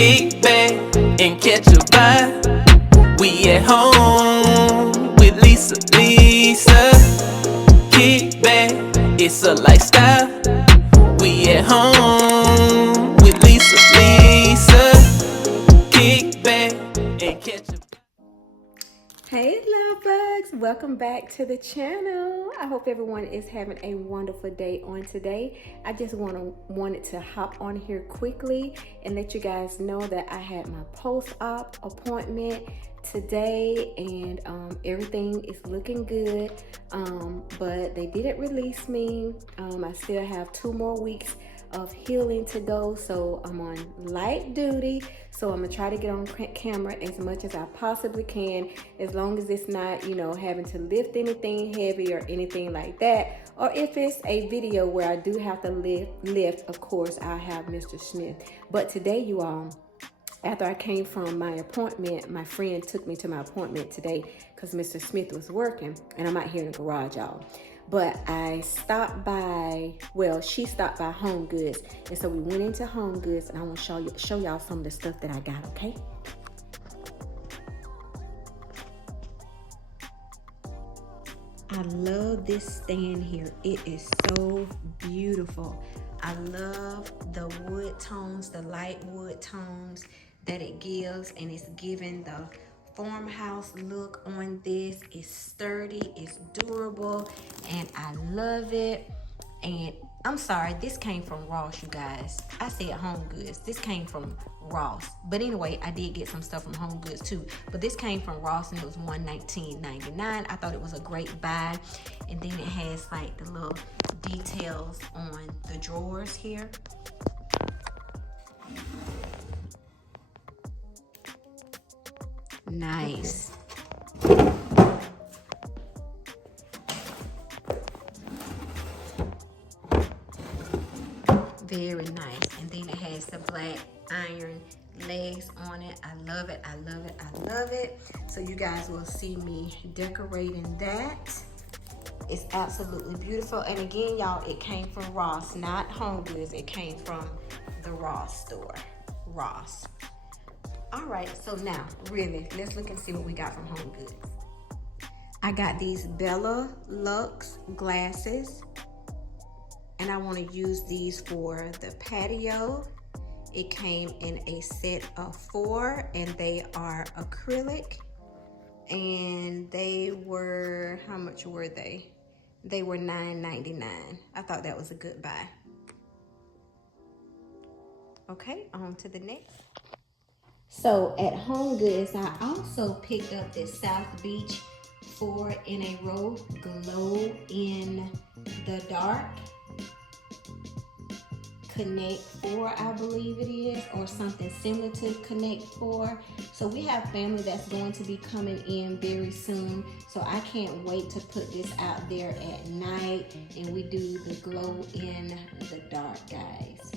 Kick back and catch a vibe. We at home with Lisa. Kick back, it's a lifestyle. We at home with Lisa. Kick back and catch a vibe. Hey love bugs, welcome back to the channel. I hope everyone is having a wonderful day on today. I just wanted to hop on here quickly and let you guys know that I had my post-op appointment today, and everything is looking good, but they didn't release me. I still have 2 more weeks of healing to go, so I'm on light duty. So I'm gonna try to get on camera as much as I possibly can, as long as it's not, you know, having to lift anything heavy or anything like that. Or if it's a video where I do have to lift, of course I have Mr. Smith. But today, you all, after I came from my appointment, my friend took me to my appointment today because Mr. Smith was working, and I'm out here in the garage, y'all. But I stopped by, well, she stopped by Homegoods, and so we went into Homegoods, and I want to show y'all some of the stuff that I got, okay? I love this stand here. It is so beautiful. I love the wood tones, the light wood tones that it gives, and it's giving the farmhouse look on this. It's sturdy, it's durable, and I love it. And I'm sorry, this came from Ross, you guys. I said Homegoods. This came from Ross. But anyway, I did get some stuff from Homegoods too. But this came from Ross, and it was $119.99. I thought it was a great buy. And then it has like the little details on the drawers here. Nice. Very nice. And then it has the black iron legs on it. I love it. I love it. I love it. So you guys will see me decorating that. It's absolutely beautiful. And again, y'all, it came from Ross, not Homegoods. It came from the Ross store. Ross. All right, so now, really, let's look and see what we got from Homegoods. I got these Bella Lux glasses, and I want to use these for the patio. It came in a set of 4, and they are acrylic, and they were, how much were they? They were $9.99. I thought that was a good buy. Okay, on to the next. So at Homegoods, I also picked up this South Beach 4 in a row glow in the dark Connect 4, I believe it is, or something similar to Connect 4. So we have family that's going to be coming in very soon, so I can't wait to put this out there at night, and we do the glow in the dark, guys.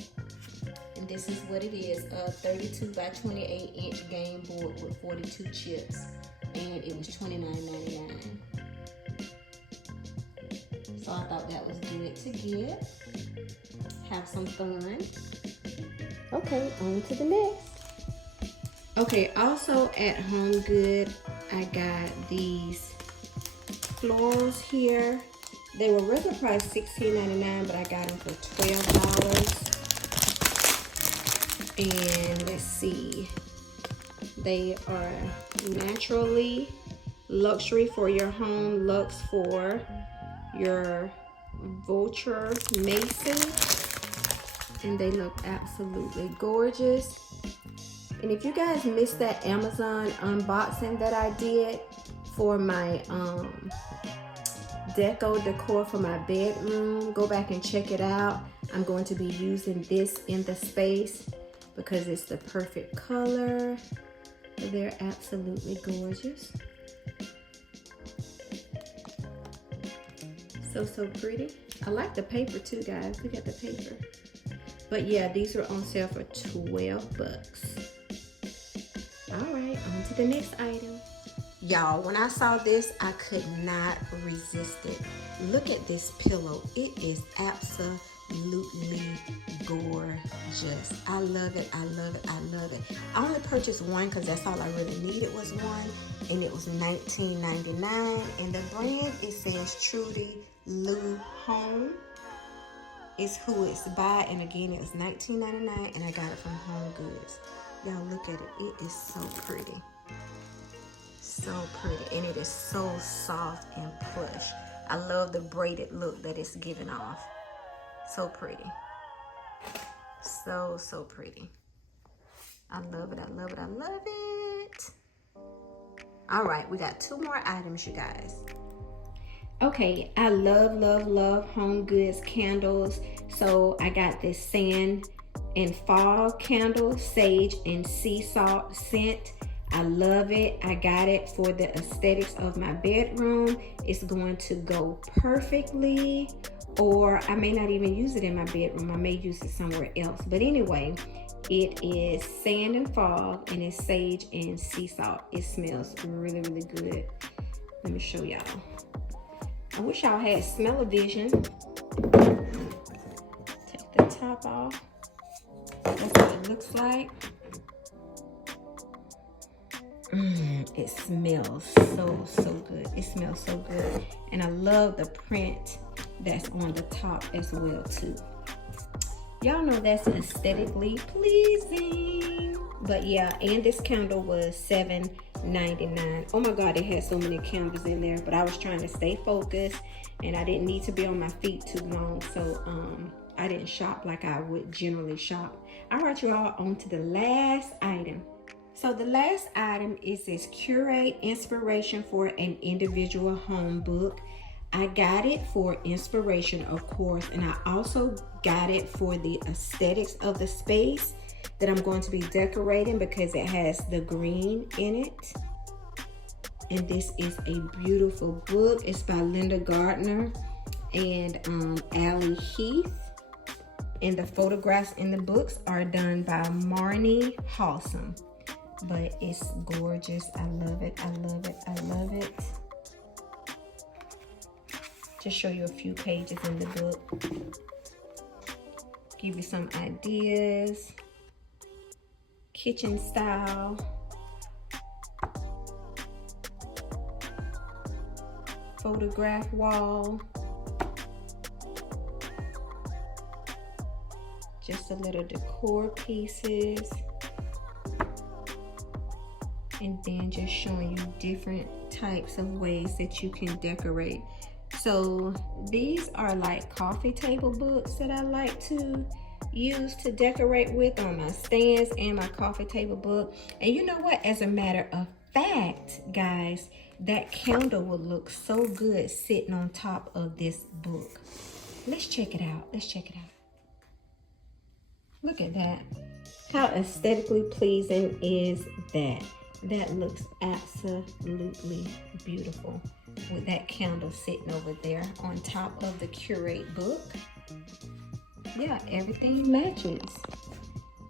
And this is what it is, a 32 by 28 inch game board with 42 chips, and it was $29.99. So I thought that was good to get. Have some fun. Okay, on to the next. Okay, also at HomeGood, I got these florals here. They were regular price $16.99, but I got them for $12. And let's see, they are naturally luxury for your home, luxe for your vulture mason, and they look absolutely gorgeous. And if you guys missed that Amazon unboxing that I did for my decor for my bedroom, go back and check it out. I'm going to be using this in the space because it's the perfect color. They're absolutely gorgeous. So pretty. I like the paper too, guys. Look at the paper. But yeah, these are on sale for $12. All right, on to the next item. Y'all, when I saw this, I could not resist it. Look at this pillow. It is absolutely gorgeous. I love it. I love it. I love it. I only purchased one because that's all I really needed was one, and it was $19.99. And the brand, it says Trudy Lou Home is who it's by, and again, it was $19.99, and I got it from Homegoods. Y'all look at it. It is so pretty. So pretty, and it is so soft and plush. I love the braided look that it's giving off. So pretty. So pretty. I love it. I love it. I love it. All right, we got 2 more items, you guys. Okay, I love Homegoods candles. So I got this sand and fall candle, sage and sea salt scent. I love it. I got it for the aesthetics of my bedroom. It's going to go perfectly, or I may not even use it in my bedroom. I may use it somewhere else. But anyway, it is sand and fog, and it's sage and sea salt. It smells really good. Let me show y'all. I wish y'all had smell-o-vision. Take the top off. That's what it looks like. It smells so good. It smells so good. And I love the print that's on the top as well too. Y'all know that's aesthetically pleasing. But yeah, and this candle was $7.99. Oh my God, it had so many candles in there, but I was trying to stay focused and I didn't need to be on my feet too long. So I didn't shop like I would generally shop. All right, you all, on to the last item. So the last item is this Curate Inspiration for an Individual Home book. I got it for inspiration, of course, and I also got it for the aesthetics of the space that I'm going to be decorating because it has the green in it. And this is a beautiful book. It's by Linda Gardner and Allie Heath. And the photographs in the books are done by Marnie Halsam. But it's gorgeous. I love it. I love it. I love it. Just show you a few pages in the book. Give you some ideas. Kitchen style. Photograph wall. Just a little decor pieces. And then just showing you different types of ways that you can decorate. So these are like coffee table books that I like to use to decorate with on my stands and my coffee table book. And you know what? As a matter of fact, guys, that candle will look so good sitting on top of this book. Let's check it out. Let's check it out. Look at that. How aesthetically pleasing is that? That looks absolutely beautiful with that candle sitting over there on top of the Curate book. Yeah, everything matches.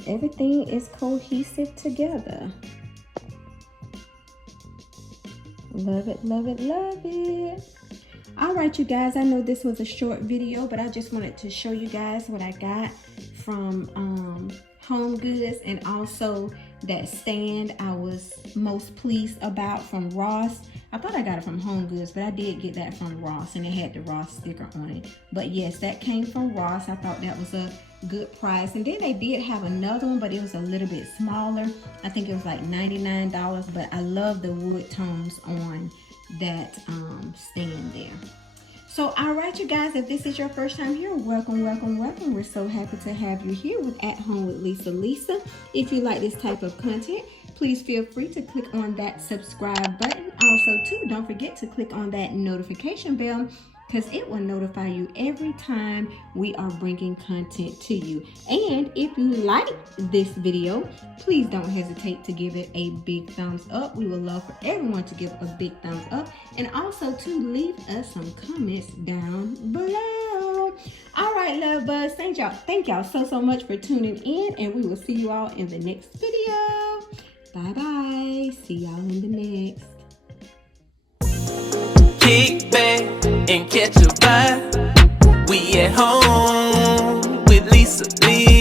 Everything is cohesive together. Love it, love it, love it. All right, you guys, I know this was a short video, but I just wanted to show you guys what I got from Homegoods, and also that stand I was most pleased about from Ross. I thought I got it from Homegoods, but I did get that from Ross, and it had the Ross sticker on it. But yes, that came from Ross. I thought that was a good price. And then they did have another one, but it was a little bit smaller. I think it was like $99, but I love the wood tones on that stand there. So, all right, you guys, if this is your first time here, welcome, welcome, welcome. We're so happy to have you here with At Home with Lisa. If you like this type of content, please feel free to click on that subscribe button. Also, too, don't forget to click on that notification bell, because it will notify you every time we are bringing content to you. And if you like this video, please don't hesitate to give it a big thumbs up. We would love for everyone to give a big thumbs up, and also to leave us some comments down below. All right, love bugs, thank y'all so much for tuning in, and we will see you all in the next video. Bye bye. See y'all in the next. Kick back and catch a vibe. We at home. with Lisa, Lisa.